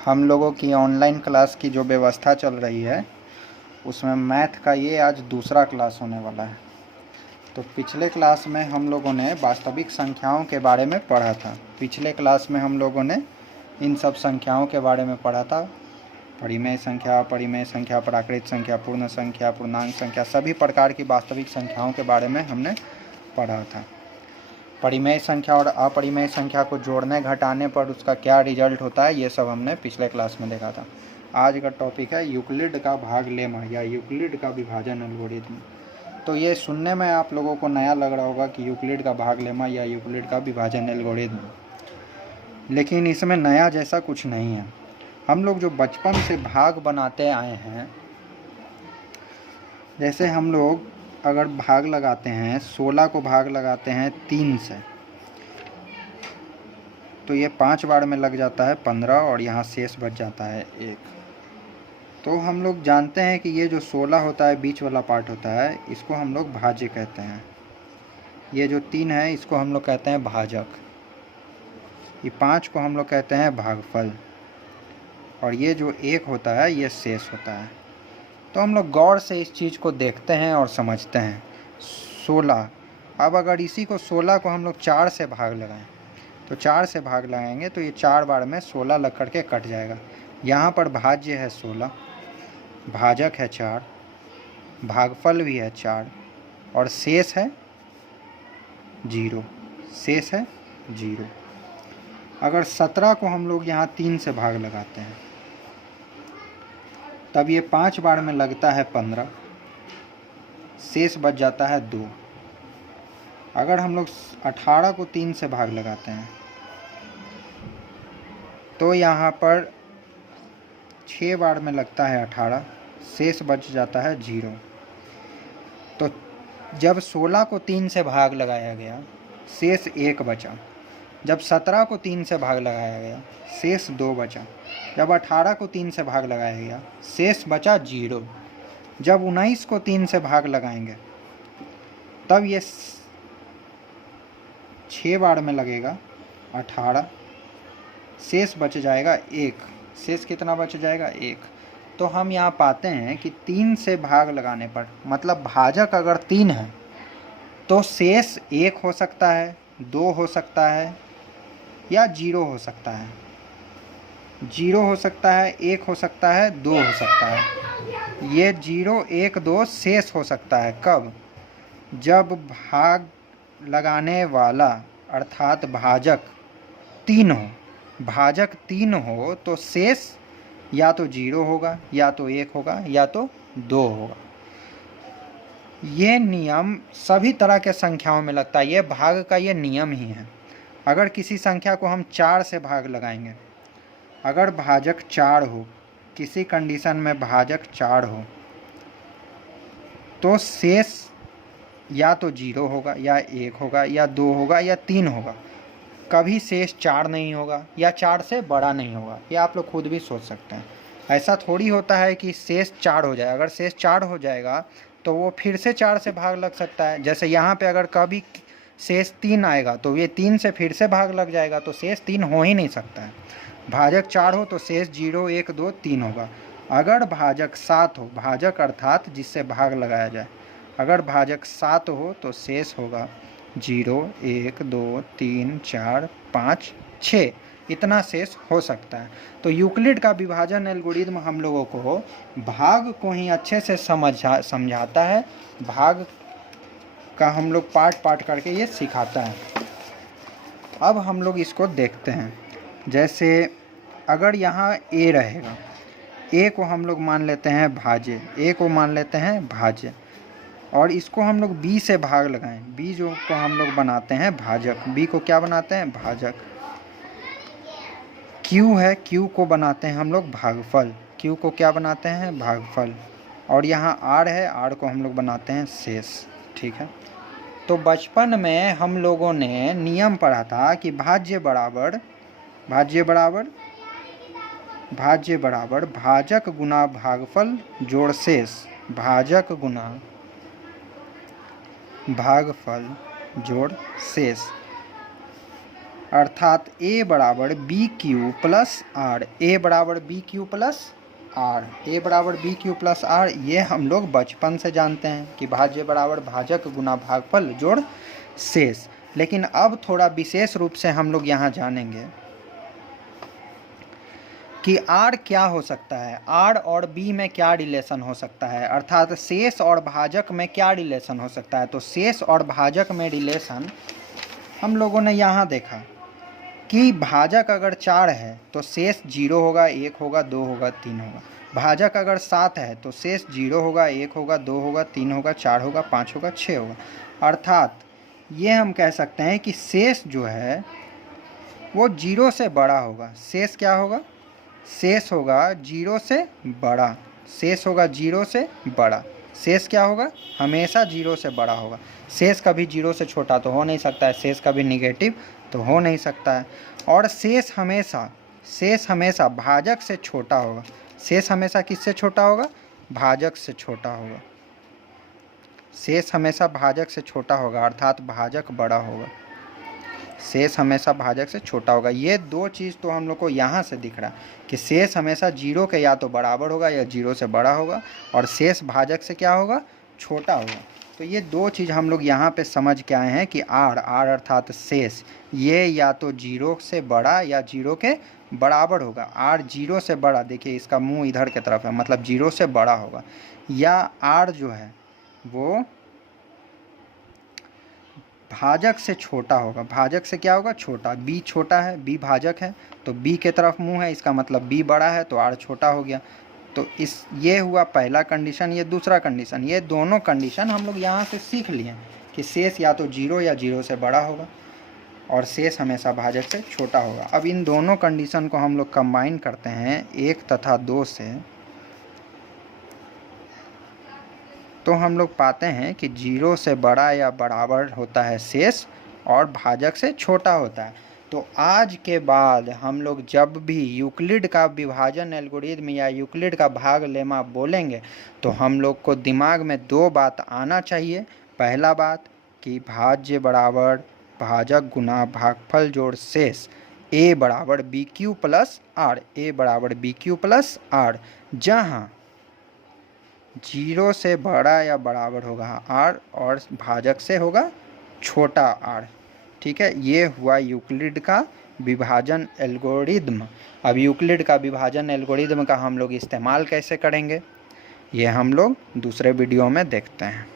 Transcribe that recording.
हम लोगों की ऑनलाइन क्लास की जो व्यवस्था चल रही है उसमें मैथ का ये आज दूसरा क्लास होने वाला है। तो पिछले क्लास में हम लोगों ने वास्तविक संख्याओं के बारे में पढ़ा था। पिछले क्लास में हम लोगों ने इन सब संख्याओं के बारे में पढ़ा था। परिमेय संख्या, अपरिमेय संख्या, प्राकृत संख्या, पूर्ण संख्या, पूर्णांक संख्या, सभी प्रकार की वास्तविक संख्याओं के बारे में हमने पढ़ा था। परिमेय संख्या और अपरिमेय संख्या को जोड़ने घटाने पर उसका क्या रिजल्ट होता है, ये सब हमने पिछले क्लास में देखा था। आज का टॉपिक है यूक्लिड का भाग लेमा या यूक्लिड का विभाजन एल्गोरिथम। तो ये सुनने में आप लोगों को नया लग रहा होगा कि यूक्लिड का भाग लेमा या यूक्लिड का विभाजन एल्गोरिथम, लेकिन इसमें नया जैसा कुछ नहीं है। हम लोग जो बचपन से भाग बनाते आए हैं, जैसे हम लोग अगर भाग लगाते हैं 16 को भाग लगाते हैं 3 से, तो ये 5 बार में लग जाता है 15 और यहाँ शेष बच जाता है 1। तो हम लोग जानते हैं कि ये जो 16 होता है, बीच वाला पार्ट होता है, इसको हम लोग भाज्य कहते हैं। ये जो 3 है इसको हम लोग कहते हैं भाजक। ये 5 को हम लोग कहते हैं भागफल, और ये जो 1 होता है ये शेष होता है। तो हम लोग गौर से इस चीज़ को देखते हैं और समझते हैं। 16, अब अगर इसी को 16 को हम लोग 4 से भाग लगाएं, तो 4 से भाग लगाएंगे तो ये 4 बार में 16 लग करके कट जाएगा। यहाँ पर भाज्य है 16, भाजक है 4, भागफल भी है 4, और शेष है 0। शेष है 0। अगर 17 को हम लोग यहाँ 3 से भाग लगाते हैं, तब ये 5 बार में लगता है 15, शेष बच जाता है 2। अगर हम लोग 18 को 3 से भाग लगाते हैं, तो यहाँ पर 6 बार में लगता है 18, शेष बच जाता है 0। तो जब 16 को 3 से भाग लगाया गया, शेष 1 बचा। जब 17 को 3 से भाग लगाया गया, शेष 2 बचा। जब 18 को 3 से भाग लगाया गया, शेष बचा 0। जब 19 को 3 से भाग लगाएंगे, तब ये 6 बार में लगेगा 18, शेष बच जाएगा 1। शेष कितना बच जाएगा? 1। तो हम यहाँ पाते हैं कि 3 से भाग लगाने पर, मतलब भाजक अगर 3 है तो शेष 1 हो सकता है, 2 हो सकता है, या 0 हो सकता है। 0 हो सकता है, 1 हो सकता है, 2 हो सकता है। ये 0, 1, 2 शेष हो सकता है कब? जब भाग लगाने वाला अर्थात भाजक 3 हो। भाजक 3 हो तो शेष या तो 0 होगा, या तो 1 होगा, या तो 2 होगा। ये नियम सभी तरह के संख्याओं में लगता है। ये भाग का ये नियम ही है। अगर किसी संख्या को हम 4 से भाग लगाएंगे, अगर भाजक 4 हो, किसी कंडीशन में भाजक 4 हो, तो शेष या तो 0 होगा, या 1 होगा, या 2 होगा, या 3 होगा। कभी शेष 4 नहीं होगा, या 4 से बड़ा नहीं होगा। ये आप लोग खुद भी सोच सकते हैं। ऐसा थोड़ी होता है कि शेष 4 हो जाए। अगर शेष 4 हो जाएगा तो वो फिर से 4 से भाग लग सकता है। जैसे यहाँ पे अगर कभी शेष 3 आएगा तो ये 3 से फिर से भाग लग जाएगा, तो शेष 3 हो ही नहीं सकता है। भाजक 4 हो तो शेष 0, 1, 2, 3 होगा। अगर भाजक 7 हो, भाजक अर्थात जिससे भाग लगाया जाए, अगर भाजक 7 हो तो शेष होगा 0, 1, 2, 3, 4, 5, 6। इतना शेष हो सकता है। तो यूक्लिड का विभाजन एल्गोरिथम हम लोगों को भाग को ही अच्छे से समझाता है। भाग का हम लोग पार्ट करके ये सिखाता है। अब हम लोग इसको देखते हैं। जैसे अगर यहाँ a रहेगा, a को हम लोग मान लेते हैं भाज्य, a को मान लेते हैं भाज्य, और इसको हम लोग b से भाग लगाएं। b जो को हम लोग बनाते हैं भाजक, b को क्या बनाते हैं? भाजक। q है, q को बनाते हैं हम लोग भागफल, q को क्या बनाते हैं? भागफल। और यहाँ r है, r को हम लोग बनाते हैं शेष। ठीक है। तो बचपन में हम लोगों ने नियम पढ़ा था कि भाज्य बराबर भाजक गुना भागफल जोड़ शेष। भाजक गुना भागफल जोड़ शेष। अर्थात a बराबर B Q plus R, a बराबर B Q plus R, a बराबर बी क्यू प्लस आर, ये हम लोग बचपन से जानते हैं कि भाज्य बराबर भाजक गुना भागफल जोड़ शेष। लेकिन अब थोड़ा विशेष रूप से हम लोग यहाँ जानेंगे कि r क्या हो सकता है, r और b में क्या रिलेशन हो सकता है, अर्थात शेष और भाजक में क्या रिलेशन हो सकता है। तो शेष और भाजक में रिलेशन हम लोगों ने यहाँ देखा कि भाजक अगर 4 है तो शेष 0 होगा, 1 होगा, 2 होगा, 3 होगा। भाजक अगर 7 है तो शेष 0 होगा, 1 होगा, 2 होगा, 3 होगा, 4 होगा, 5 होगा, 6 होगा। अर्थात ये हम कह सकते हैं कि शेष जो है वो 0 से बड़ा होगा। शेष क्या होगा, शेष होगा 0 से बड़ा, शेष होगा 0 से बड़ा। शेष क्या होगा, हमेशा 0 से बड़ा होगा। शेष कभी 0 से छोटा तो हो नहीं सकता है, शेष कभी निगेटिव तो हो नहीं सकता है। और शेष हमेशा भाजक से छोटा होगा। शेष हमेशा किससे छोटा होगा, भाजक से छोटा होगा। शेष हमेशा भाजक से छोटा होगा, अर्थात भाजक बड़ा होगा। शेष हमेशा भाजक से छोटा होगा। ये दो चीज़ तो हम लोग को यहाँ से दिख रहा है कि शेष हमेशा 0 के या तो बराबर होगा या 0 से बड़ा होगा, और शेष भाजक से क्या होगा, छोटा होगा। तो ये दो चीज़ हम लोग यहाँ पे समझ के आए हैं कि आर अर्थात शेष, ये या तो 0 से बड़ा या 0 के बराबर होगा। आर 0 से बड़ा, देखिए इसका मुंह इधर की तरफ है, मतलब 0 से बड़ा होगा, या आर जो है वो भाजक से छोटा होगा। भाजक से क्या होगा, छोटा। बी छोटा है, बी भाजक है, तो बी के तरफ मुंह है, इसका मतलब बी बड़ा है, तो आर छोटा हो गया। तो ये हुआ पहला कंडीशन, ये दूसरा कंडीशन। ये दोनों कंडीशन हम लोग यहाँ से सीख लिए कि शेष या तो 0 या 0 से बड़ा होगा और शेष हमेशा भाजक से छोटा होगा। अब इन दोनों कंडीशन को हम लोग कंबाइन करते हैं 1 तथा 2 से, तो हम लोग पाते हैं कि 0 से बड़ा या बराबर होता है शेष और भाजक से छोटा होता है। तो आज के बाद हम लोग जब भी यूक्लिड का विभाजन एल्गोरिथम या यूक्लिड का भाग लेमा बोलेंगे तो हम लोग को दिमाग में दो बात आना चाहिए। पहला बात कि भाज्य बराबर भाजक गुना भागफल जोड़ शेष, a बराबर B Q plus R, a बराबर बी क्यू प्लस आर, जहाँ 0 से बड़ा या बराबर होगा r और भाजक से होगा छोटा r। ठीक है, ये हुआ यूक्लिड का विभाजन एल्गोरिथम। अब यूक्लिड का विभाजन एल्गोरिथम का हम लोग इस्तेमाल कैसे करेंगे, ये हम लोग दूसरे वीडियो में देखते हैं।